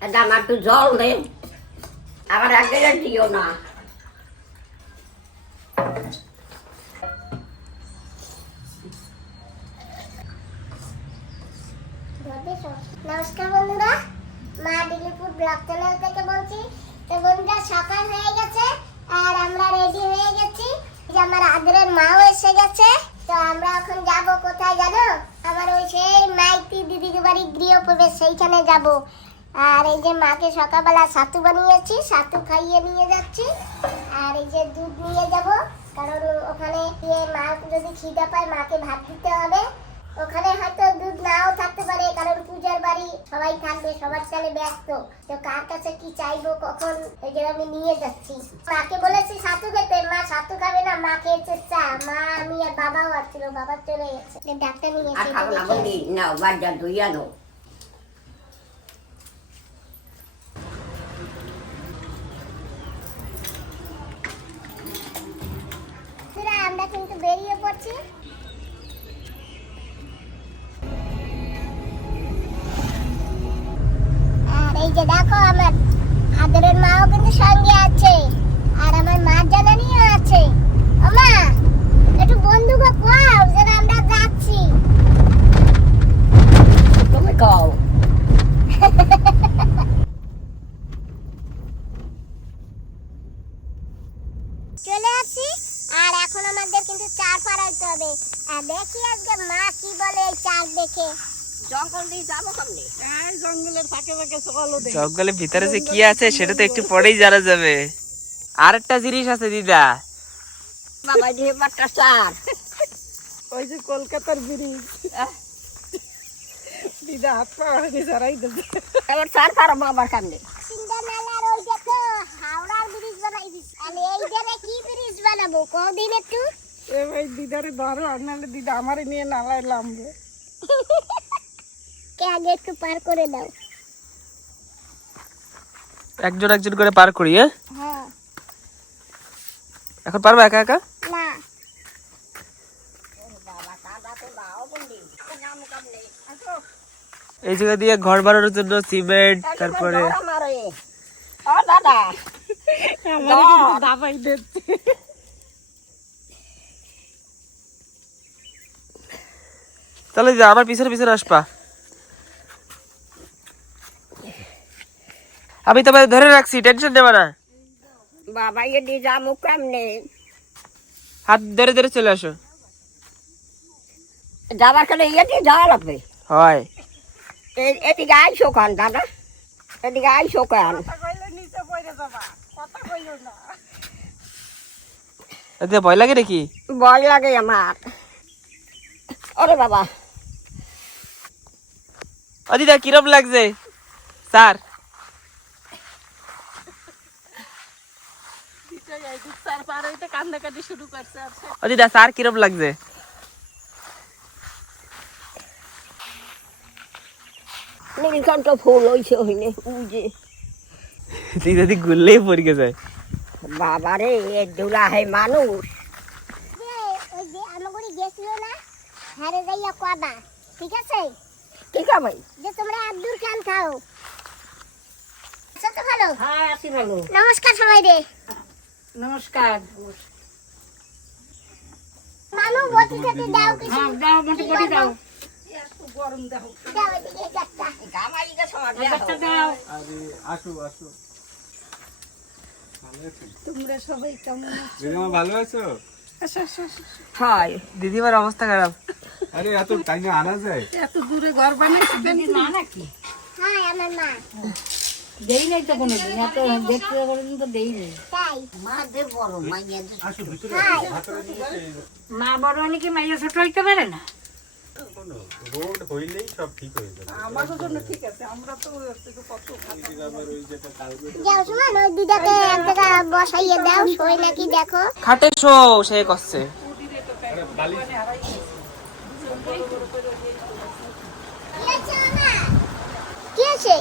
দাম একটু জল দে আবার এক জায়গায় দিও না। নমস্কার বন্ধুরা, মা দিলীপুর ব্লগ চ্যানেল থেকে বলছি, তো বন্ধুরা, সকাল হয়ে গেছে আর আমরা রেডি হয়ে গেছি যে আমার আদরের মাও এসে গেছে। তো আমরা এখন যাব কোথায় জানো? আমার ওই সেই মাইতি দিদির বাড়ি গৃহপ্রবেশ, সেইখানে যাব। আর এই যে মাকে সকালবেলা ছাতু বানিয়েছি ছাতু খাইয়ে নিয়ে যাচ্ছি। আর এই যে দুধ নিয়ে যাব কারণ ওখানে গিয়ে মা যদি খিদে পায় মাকে ভাত দিতে হবে। ওখানে হয়তো দুধ নাও থাকতে পারে কারণ পূজার বাড়ি সবাই থাকবে সবার সাথে ব্যস্ত। তো কার কাছে কি চাইব কখন এই যে আমি নিয়ে যাচ্ছি। মাকে বলেছি সাতু খেতে। মা ছাতু খাবে না মা খেয়েছে চা। মা আমি আর বাবাও আসছিল বাবা চলে গেছে। ডাক্তার নিয়ে না বাজার দুই আনো জঙ্গলের ভিতরে যে কি আছে সেটা তো একটু পরেই জানা যাবে। আর একটা জিনিস আছে দিদা। বাবা দিয়ে চার। ওই যে কলকাতার ব্রিজ। দিদা হাত পা সারাই দেবে এবার চার পারো বাবার সামনে। একটু? দিদারে ধরো আর নাহলে দিদা আমারে নিয়ে নালায় নামবে কে আগে একটু পার করে দাও একজন একজন করে পার করি হ্যাঁ? হ্যাঁ। এখন পারবা একা একা? না। এই জায়গা দিয়ে ঘর বানানোর জন্য সিমেন্ট তারপরে তাহলে আমার পিছনে পিছনে আসবা। আমি তোমাদের ধরে রাখছি টেনশন নেবে না। বাবা ইয়ে দিয়ে যাব কেমনে? হাত ধরে ধরে চলে আসো। যাবার কালে ইয়ে দিয়ে যাওয়া লাগবে। হয়। এদিকে আইসো খান দাদা? এদিকে আইসো খান কথা কইলে নিচে পড়ে যাবা। কথা কইও না। এতে ভয় লাগে নাকি? ভয় লাগে আমার। ওরে বাবা। ও দিদা কিরম লাগছে? স্যার দিতে যাই দুধ চার পার হইতে কান্দাকাটি শুরু করছে আর সে ও দিদা স্যার কিরম লাগছে নীলকণ্ঠ ফুল হইছে হইনে উজে দিদা দি গুললেই পড়ে গেছে বাবা রে এ দুলা হে মানুষ যে ওই যে আমাগুড়ি গেছিল না হারে যাইয়া কবা ঠিক আছে ঠিক আছে যে তোমরা আব্দুল খান খাও আচ্ছা তো ভালো হ্যাঁ আসি ভালো নমস্কার সবাই রে নমস্কার। মানু বটি খেতে দাও কিছু। হ্যাঁ দাও মোটে বটি দাও। গরম দেখো দাও। এদিকে একটা সমাজ দাও তোমরা সবাই কেমন দিদিমা ভালো আছো? আসো আসো আসো। হয় দিদিমার অবস্থা খারাপ। আরে এত টাইমে আনা যায়? এত দূরে ঘর বানাইছি? না নাকি? হাই আমার মা। দেই নাই তো কোনোদিন এত দেখতে পর্যন্ত দেই নাই। মা দে বড় নাকি মাইয়া ছোট হইতে পারে না? রোড হইলেই সব ঠিক হয়ে যাবে। আমাদের জন্য ঠিক আছে আমরা তো কত আবার ওই যেটা কালকে যাও সুমান ওই দিদাকে এক জায়গা বসাইয়ে দাও সই নাকি দেখো। খাটে শো সে করছে। কি আছে?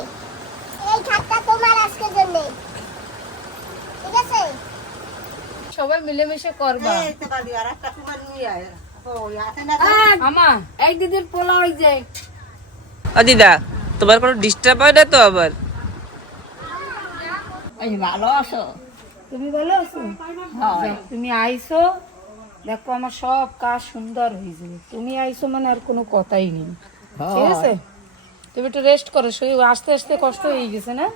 এই খাটটা তোমার আজকের জন্য। ঠিক আছে? সবাই মিলেমিশে করবা। আমা এই দিদির পোলা ওই যে। ও দিদা তোমার কোনো ডিস্টার্ব হয় না তো আবার? এই ভালো আছো? তুমি ভালো আছো? হয় তুমি আইছো দেখো আমার সব কাজ সুন্দর হয়েছে। তুমি আইছো মানে আর কোনো কথাই নেই। ঠিক আছে? তুমি একটু রেস্ট করো শুয়ে আস্তে আস্তে কষ্ট হয়ে গেছে না?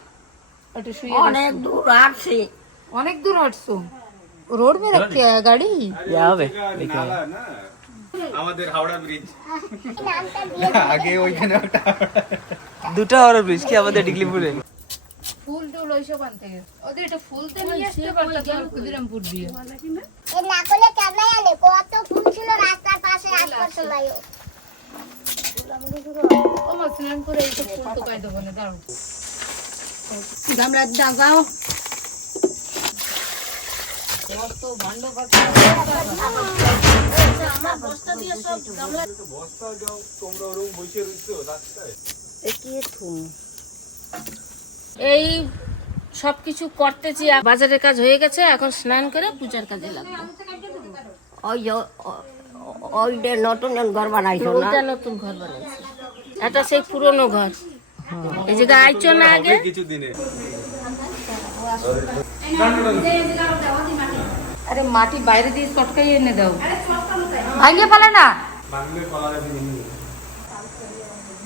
একটু শুয়ে অনেক দূর আসছি। অনেক দূর হাঁটছো রোড মে রাখি গাড়ি? ইয়া হবে নালা না আমাদের হাওড়া ব্রিজ আগে ওইখানে একটা দুটো হওয়ার ব্রিজ কি আমাদের ডিগলিপুরে? ফুল টুল ওইসব আনতে গেছে। ওদের এটা ফুলতে নিয়ে আসতে পারতাম ক্ষুদিরামপুর দিয়ে। এ না করলে কেমন আনে কত ফুল ছিল রাস্তার পাশে গামলা দাও যাও এই সবকিছু করতেছি বাজারের কাজ হয়ে গেছে এখন স্নান করে পূজার কাজে লাগবে। ওই যে ও- ওই যে নতুন ঘর বানাইছো না? ওইটা নতুন ঘর বানাইছি। এটা সেই পুরনো ঘর। এই যে আইছো না আগে? কিছু দিনে আরে মাটি বাইরে দিয়ে চটকাই এনে দাও। ভাঙিয়ে ফেলে না? বাংলা কলার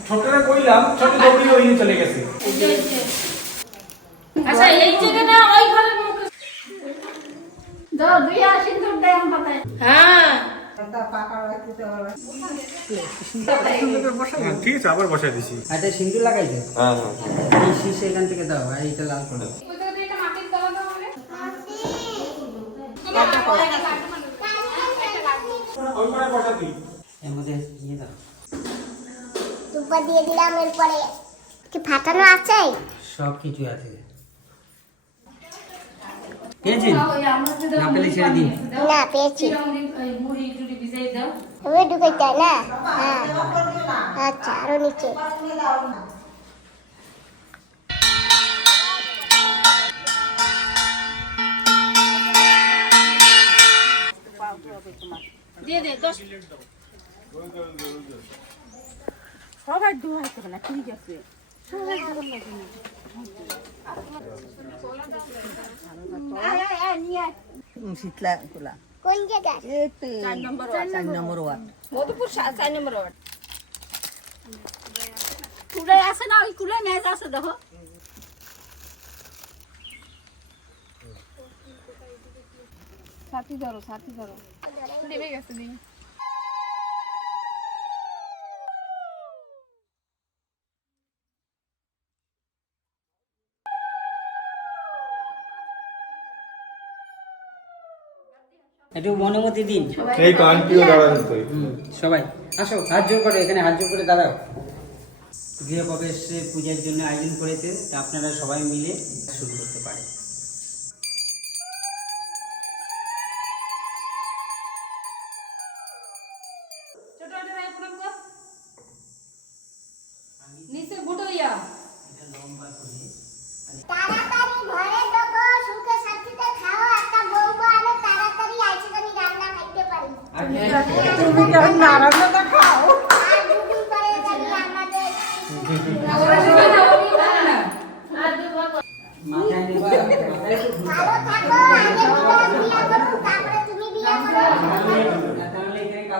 ছোটরা কইলাম ছোট দৌড়ি ওই চলে গেছে। আচ্ছা এই জায়গাটা ওই ঘরের মুখে হ্যাঁ। ঠিক আছে আবার বসাই দিছি। আচ্ছা সিন্ধু লাগাইছে? হ্যাঁ এই শীষ এখান থেকে দাও আর এইটা লাল করে দাও। ওই করে বসা দিই এর মধ্যে ইয়ে দাও। দুব্বা দিয়ে দিলাম এরপরে কি ফাটানো আছে? সব কিছু আছে। পেয়েছেন? না পেলে ছেড়ে দিন। না পেয়েছি। ঢুকাইতে না? হ্যাঁ। আচ্ছা আরও নিচে। দিয়ে দে দশ। না ঠিক আছে। শীতলা খোলা কোন জায়গায় চার নম্বর চার নম্বর ওয়ার্ড মধুপুর সা- চার নম্বর ওয়ার্ড কুড়ে আছে না ওই কুড়ে নিয়ে আছে দেখো সাথী একটু অনুমতি দিন। এই তো আন্টিও দাঁড়ানো তো। সবাই আসো হাত জোর করে এখানে হাত জোর করে দাঁড়াও। গৃহপ্রবেশ পূজার জন্য আয়োজন করেছেন তা আপনারা সবাই মিলে। শুরু করতে পারেন নিচে বুটো ইয়া তাড়াতাড়ি ঘরে ঢোকো সুখে শান্তিতে খাও একটা বউ আনে তাড়াতাড়ি আইসে আমি রান্না খাইতে পারি তুমি কেমন নারায়ণটা খাও আর দুদিন পরে যাবি আমাদের মাথায় নেবা মাথায় একটু ঘুরবা। ভালো থাকো আগে বিয়ে করো তারপরে তুমি বিয়ে করো তাহলে এখানে কাঁধে ঠিক আছে বউ আসবে রান্না ভাত খাব তুমি কি নারায়ণটা খাও এই খাওয়া সময় আইতেছে সময় আইতেছে সময় আচ্ছা ঠিক আছে কেন বিয়ে করে দিতে গেলা না তোমার তোমার তাড়াতাড়ি বিয়ে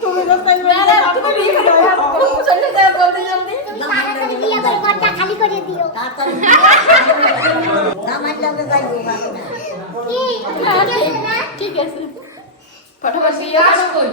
তুমি খালি করে দিও ঠিক আছে না। ঠিক আছে ফটোফট বিয়ে কাজ কই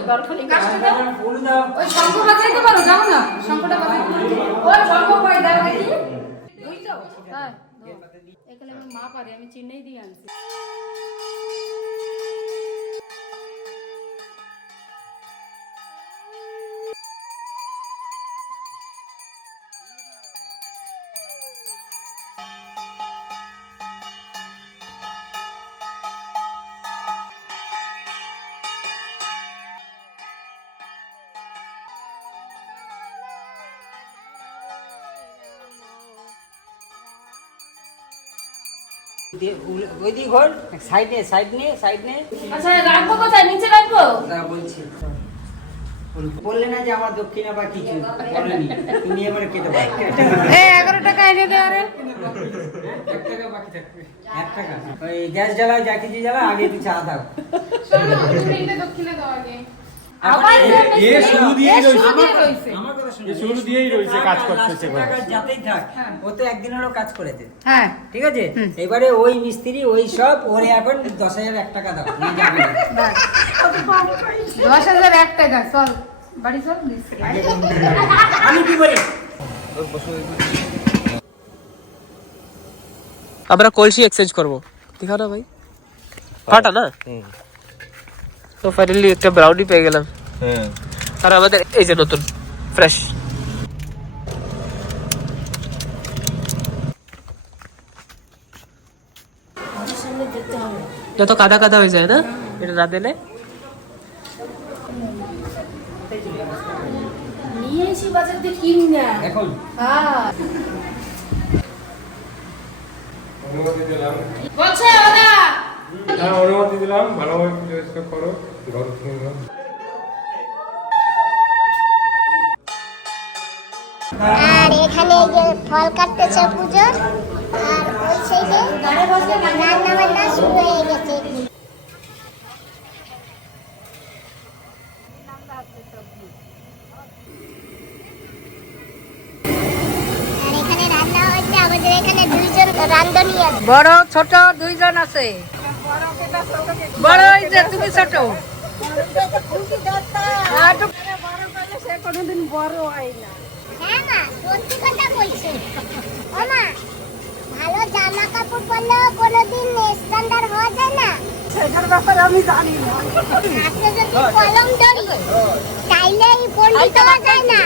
ওই দিক ঘর সাইড নে সাইড নে সাইড নে। আচ্ছা রাখব কোথায়? নিচে রাখব? বলছি। বললে না যে আমার দক্ষিণা বা কিছু। বলেনি। তুমি এবারে কেটে পারো। এগারো টাকা এনে দে আরে। এক টাকা বাকি থাকবে। এক টাকা। ওই গ্যাস জ্বালা যা কিছু জ্বালা আগে তুই চা দাও। এ শুরু দিয়েই এ। শুরু রয়েছে। শুরু দিয়েই রয়েছে কাজ করতেছে পাঁচশো যাতেই থাক ও তো একদিন হলো কাজ করেছে হ্যাঁ। ঠিক আছে? এবারে ওই মিস্ত্রি ওই সব ওরে এখন দশ হাজার এক টাকা দাও। দশ হাজার এক টাকা চল বাড়ি চল আমি কি বলি আমরা কলসি এক্সচেঞ্জ করব। দেখা না ভাই। ফাটা না? তো ফাইনালি একটা ব্রাউনি পেয়ে গেলাম। হ্যাঁ। আর আমাদের এই যে নতুন ফ্রেশ যত কাদা কাদা হয়ে যায় না এটা না দিলে? হ্যাঁ। হ্যাঁ অনুমতি দিলাম। ভালোভাবে পুজো করো। আর এখানে যে ফল কাটতেছে পুজোর আর ওই সাইডে রান্না বান্না শুরু হয়ে গেছে। বড়, ছোট দুইজন আছে। বড় তুমি ছোট। সে কোনোদিন বড় হয় না। হ্যাঁ মা সত্যি কথা বলছি ও মা ভালো জামা কাপড় পরলেও কোনোদিন স্ট্যান্ডার্ড হওয়া যায় না। সেটার ব্যাপারে আমি জানি না হাতে যদি কলম ধরি তাইলেই পণ্ডিত হওয়া যায়। না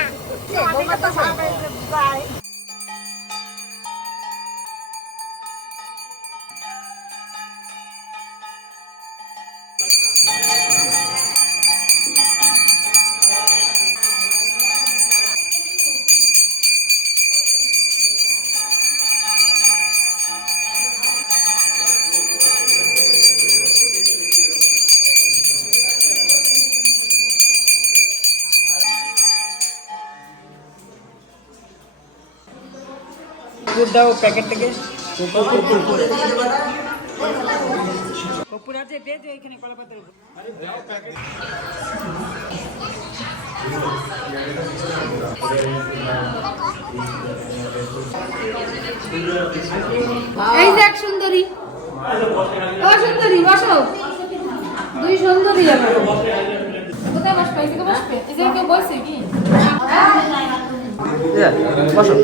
তো কপুর দাও প্যাকেট থেকে। কপুর আছে পেয়েছ এখানে কলা পাতার এই দেখ সুন্দরী। ও সুন্দরী বসো। দুই সুন্দরী আমার কোথায় বসবে? এদিকে বসবে? এদিকে কেউ বসে কি? বসো।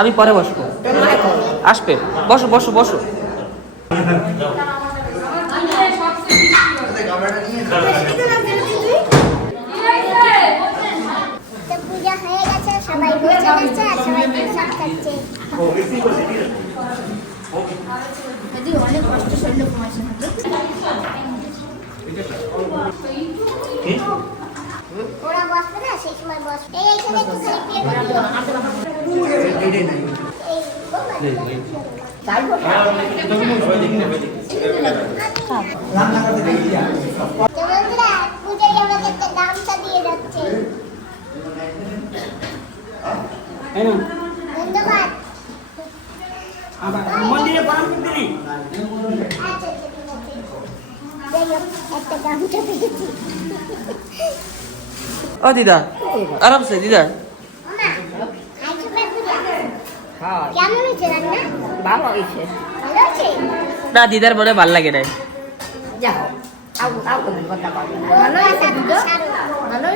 আমি পরে বসবো। আসবে। বসো বসো বসো। তো পূজা হয়ে ওরা বসবে না সেই সময় বসবে। এই এইখানে একটু। ধন্যবাদ আবার মন্দিরে আচ্ছা একটা পেয়েছি। ও, দিদা। আরামসে, দিদা। না, দিদার মনে ভালো লাগে না যাও আউ আউ তুমি কথা বলো না ভালো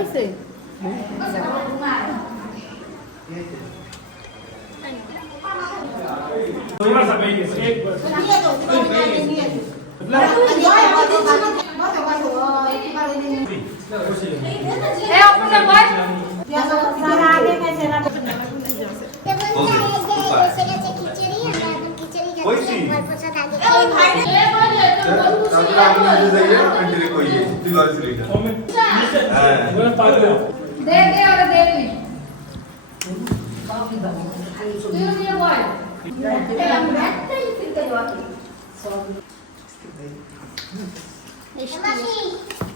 দে দে ওরা দে তুই তুই নিয়ে বয় মাসি একটু বেশি বেশি করে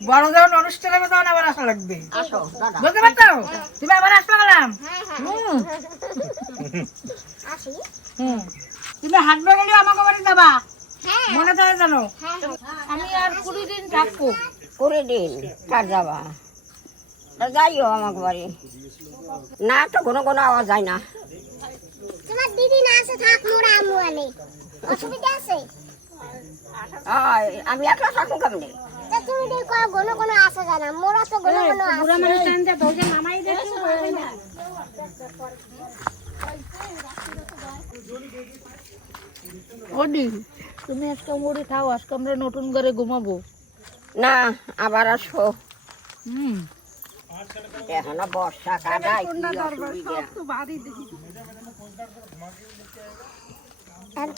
বড় যখন অনুষ্ঠান হবে তখন আবার আসা লাগবে। বুঝতে পারছ? তুমি আবার আসতে গেলাম? হ্যাঁ হ্যাঁ। হুম। তুমি হাঁটবে গেলে আমাকে বাড়ি যাবা। হ্যাঁ। মনে থাকে জানো হ্যাঁ আমি আর কুড়ি দিন থাকব। করে দিন কার যাবা? যাইও আমাকে বাড়ি। না তো কোনো কোনো আওয়াজ যায় না। তোমার দিদি না আসে থাক মোরা আমু অসুবিধা আছে? আমি একলা থাকুন কেমনি? তুমি দেখো কোনো কোনো আসে জানা মোরা তো কোনো কোনো আসে ওডি তুমি আজকে মুড়ি খাও আজকে আমরা নতুন করে ঘুমাবো। না আবার আসো। হুম। এখনও বর্ষা কাটাই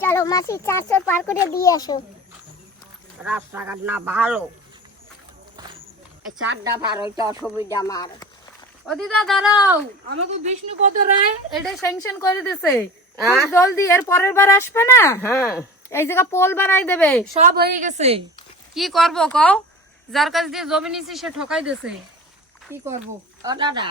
চলো মাসি চারশো পার করে দিয়ে আসো রাস্তাঘাট না ভালো। চারটা পার হইতে অসুবিধা আমার ও দিদা দাঁড়াও আমাকে বিষ্ণুপদ রায় এটা স্যাংশন করে দিছে খুব আহ? জলদি এর পরের বার আসবে না হ্যাঁ এই জায়গা পোল বানাই দেবে সব হয়ে গেছে কি করব কও যার কাছ দিয়ে জমি নিছি সে ঠকাই দিছে কি করব ও দাদা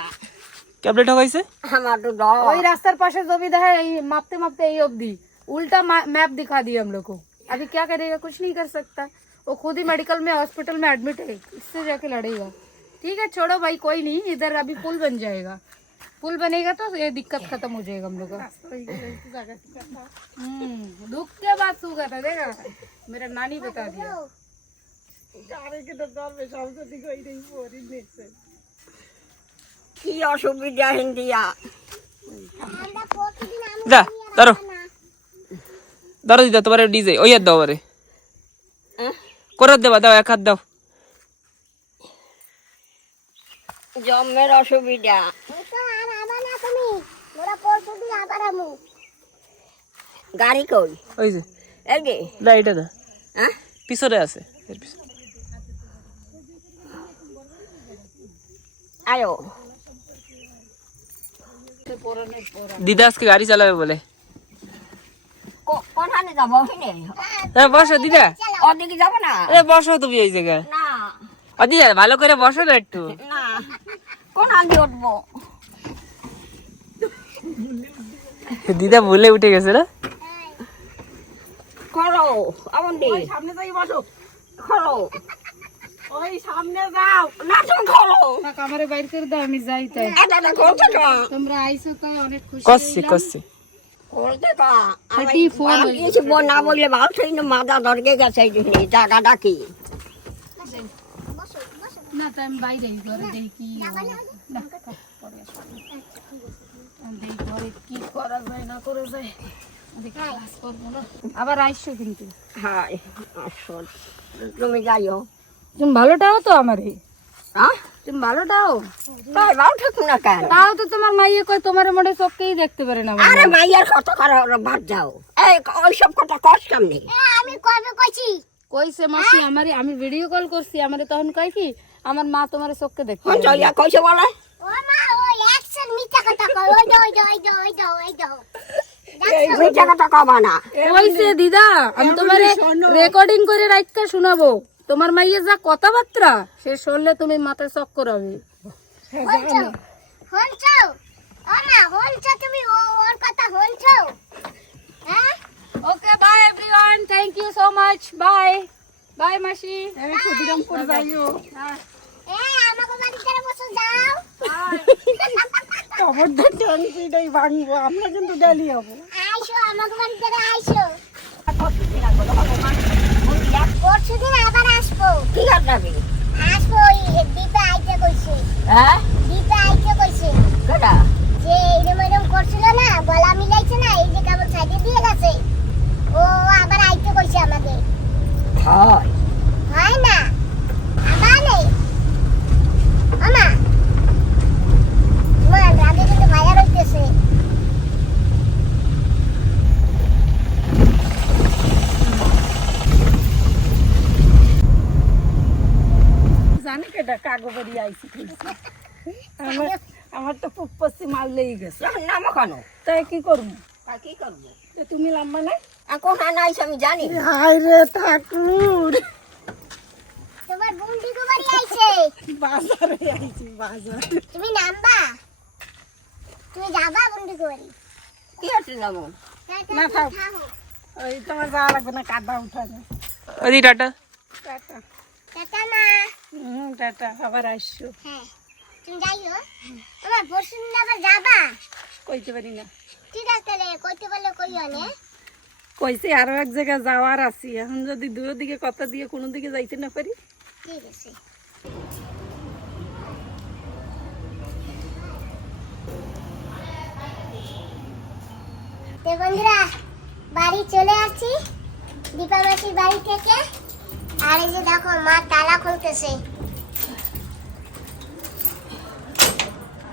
কেমনে ঠকাইছে আমার তো ডর ওই রাস্তার पास जमी है ये मापते मापते यही अवधि उल्टा मैप दिखा दिया हम लोग को अभी क्या करेगा कुछ नहीं कर सकता वो खुद ही मेडिकल में हॉस्पिटल में एडमिट है इससे जाके लड़ेगा ठीक है छोड़ो भाई कोई नहीं इधर अभी पुल बन जाएगा पुल बनेगा तो ये दिक्कत खत्म हो जाएगा हम लोग का हम्म, दुख के बाद सुख था देखा मेरा नानी बता दिया কি অসুবিধা হিন্দিয়া আমরা প্রতিদিন আমু যা ধরো ধরো দিদা তোমার ডিজে ওই হাত দাও আমারে করাত দেবা দাও এক হাত দাও। জন্মের অসুবিধা। গাড়ি কই? ওই যে। এই যে। না এটা না হ্যাঁ? পিছনে আছে এর পিছনে। আয়ো। দিদা আজকে গাড়ি চালাবে বলে। কোনখানে যাব? ওখানে? বসো দিদা। ওদিকে যাব না? এ বসো তুমি এই জায়গায়। না। ও দিদা ভালো করে বসো না একটু। না। কোন আগে উঠবো? দিদা ভুলে উঠে গেছে না? খলো আমার দি। সামনে যাই বসো। খলো। ওই সামনে যাও। আমারে বাইর করে দাও আমি যাই তাই। করছ তোমরা আইসো তো অনেক খুশি কষছি না বললে গেছে জায়গাটা কি? না আমি বাইরে ঘরে দেখি ঘরে কি করা যায় না করা যায়। না। আবার আইসো কিন্তু। হ্যাঁ আসো তুমি যাইও। তুমি ভালোটাও তো আমারে। হ্যাঁ তুমি ভালোটাও তাই ভালো থাকুন না কেন? তাও তো তোমার মাইয়ে কয় তোমার চোখকেই দেখতে পারে না আরে মাইয়ার কত করে বাদ যাও। এই ওইসব কথা কষ্ট কেমনি? আমি কবে কইছি? কইছে মাসি আমারে আমি ভিডিও কল করছি আমারে তখন কয় কি আমার মা তোমার চোখকে দেখতে কোন পারে কইছে বলে। ও মা ওই অ্যাকশন মিথ্যা কথা কই ওই দাও ওই দাও ওই দাও ওই দাও ওই দাও। এই মিথ্যা কথা কবা না। কইছে দিদা আমি তোমারে রেকর্ডিং করে রাখতে শোনাবো। তোমার মাইয়ে যা কথাবার্তা সে শুনলে তুমি মাথায় চক্কর হবে হনছো হনছো ও মা হনছো তুমি? ওর কথা হনছো হ্যাঁ? Okay bye everyone thank you so much bye মাসি। করে খবরদার ট্যাঙ্কিটাই ভাঙবো আমরা কিন্তু ডেলি হব আইসো আমাকে আইসো। পরশু দিন আবার আসব। আসব ওই দীপা কইছে। হ্যাঁ? কইছে। না মিলাইছে না এই যে কেবল সাইডে দিয়ে ও আবার আইতে কইছে আমাকে। হয়। হয় না। কিন্তু ভাইয়া রইতেছে। বাড়ি আইসি খেলছি আমার আমার তো খুব পশ্চিম মারলেই গেছে। নামো কেন তাই কি করব? কি করব? তুমি লাম্বা না এখন হানা আইসে আমি জানি হাই রে ঠাকুর। তোমার বন্ধু বাড়ি আইছে। বাজারে আইছি বাজার। তুমি নামবা? তুমি যাবা বন্ধু বাড়ি কি হচ্ছে নামো? না থাক। ওই তোমার যাওয়া লাগবে না কাদা উঠানে আদি টাটা। টাটা। টাটা মা। হুম টাটা আবার আসছো। হ্যাঁ তুমি যাইও। আমার পরশু দিন আবার যাবা? কইতে পারি না। ঠিক আছে তাহলে কইতে বললে কইও নে। কইছি আরও এক জায়গায় যাওয়ার আছি। এখন যদি দুই দিকে কথা দিয়ে কোনো দিকে যাইতে না পারি। ঠিক আছে। বন্ধুরা বাড়ি চলে আসছি দীপা মাসির বাড়ি থেকে। আর তালা খুলতেছে।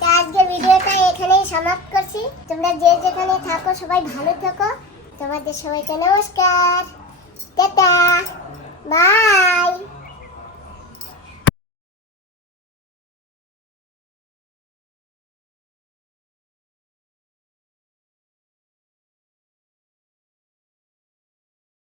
তো আজকে ভিডিওটা এখানেই সমাপ্ত করছি। তোমরা যে যেখানে থাকো, সবাই ভালো থাকো। তোমাদের সবাইকে নমস্কার। টাটা। বাই।